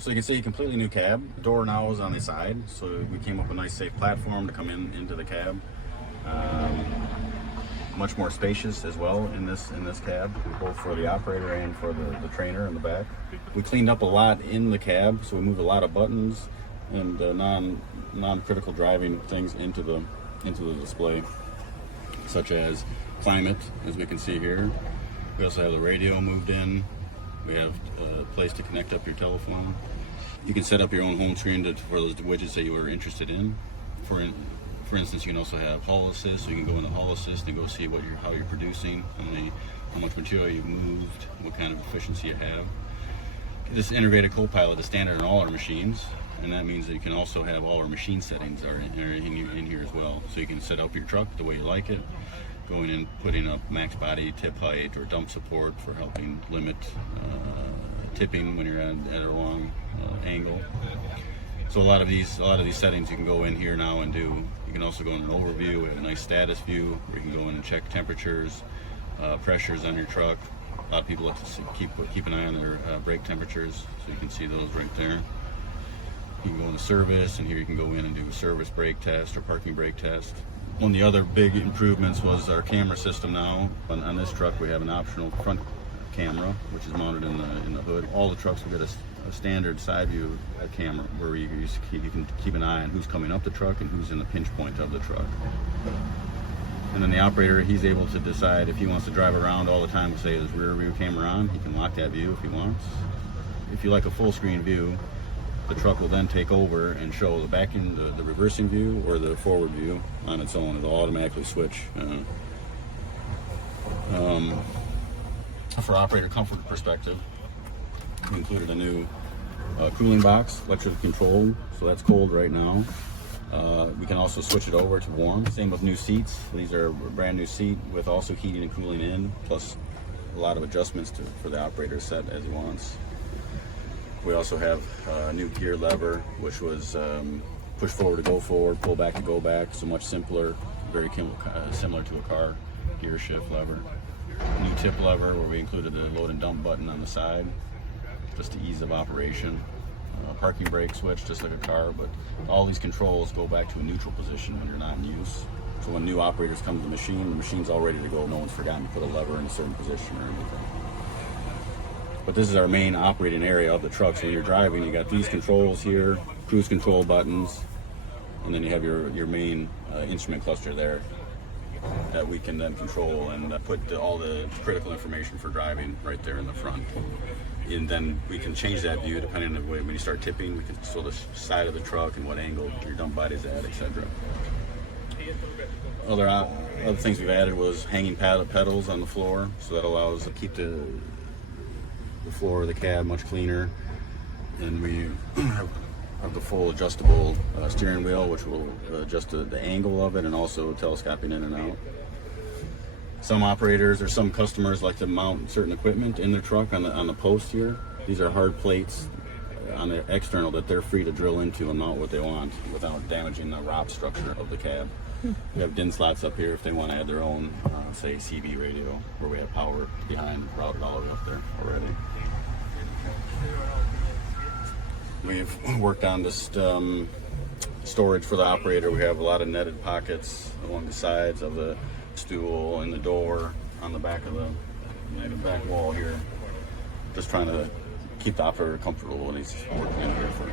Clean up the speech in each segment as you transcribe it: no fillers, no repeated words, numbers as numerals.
So you can see a completely new cab. The door now is on the side, so we came up with a nice safe platform to come into the cab. Much more spacious as well in this cab, both for the operator and for the trainer in the back. We cleaned up a lot in the cab, so we moved a lot of buttons and non-critical driving things into the display, such as climate, as we can see here. We also have the radio moved in. We have a place to connect up your telephone. You can set up your own home screen for those widgets that you are interested in. For instance, you can also have Haul Assist, so you can go into Haul Assist and go see how you're producing, how much material you've moved, what kind of efficiency you have. This integrated co-pilot is standard on all our machines, and that means that you can also have all our machine settings are in here as well. So you can set up your truck the way you like it, going in, putting up max body, tip height, or dump support for helping limit tipping when you're at a wrong angle. So a lot of these settings you can go in here now and do. You can also go in an overview. We have a nice status view where you can go in and check temperatures, pressures on your truck. A lot of people like to keep an eye on their brake temperatures, so you can see those right there. You can go into service, and here you can go in and do a service brake test or parking brake test. One of the other big improvements was our camera system now. On this truck we have an optional front camera, which is mounted in the hood. All the trucks will get a standard side view camera where you can keep an eye on who's coming up the truck and who's in the pinch point of the truck. And then the operator, he's able to decide if he wants to drive around all the time and say his rear view camera on, he can lock that view if he wants. If you like a full screen view, the truck will then take over and show the the reversing view or the forward view on its own. It'll automatically switch. For operator comfort perspective, we included a new cooling box, electric controlled, so that's cold right now. We can also switch it over to warm. Same with new seats. These are a brand new seat with also heating and cooling in, plus a lot of adjustments for the operator to set as he wants. We also have a new gear lever, which was push forward to go forward, pull back to go back, so much simpler, very similar to a car gear shift lever. New tip lever, where we included the load and dump button on the side, just to ease of operation. Parking brake switch, just like a car, but all these controls go back to a neutral position when you're not in use. So when new operators come to the machine's all ready to go. No one's forgotten to put a lever in a certain position or anything. But this is our main operating area of the truck. So when you're driving, you got these controls here, cruise control buttons, and then you have your main instrument cluster there that we can then control and put all the critical information for driving right there in the front. And then we can change that view depending on the way when you start tipping. We can show the side of the truck and what angle your dump body is at, etc. Other things we've added was hanging pedals on the floor, so that allows to keep the floor of the cab much cleaner. And we have the full adjustable steering wheel, which will adjust the angle of it and also telescoping in and out. Some operators or some customers like to mount certain equipment in their truck on the post here. These are hard plates on the external that they're free to drill into and mount what they want without damaging the ROP structure of the cab. We have DIN slots up here if they want to add their own, say, CB radio, where we have power behind routed all the way up there already. We've worked on this storage for the operator. We have a lot of netted pockets along the sides of the stool and the door on the back of the back wall here. Just trying to keep the operator comfortable when he's working in here for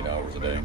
8 hours a day.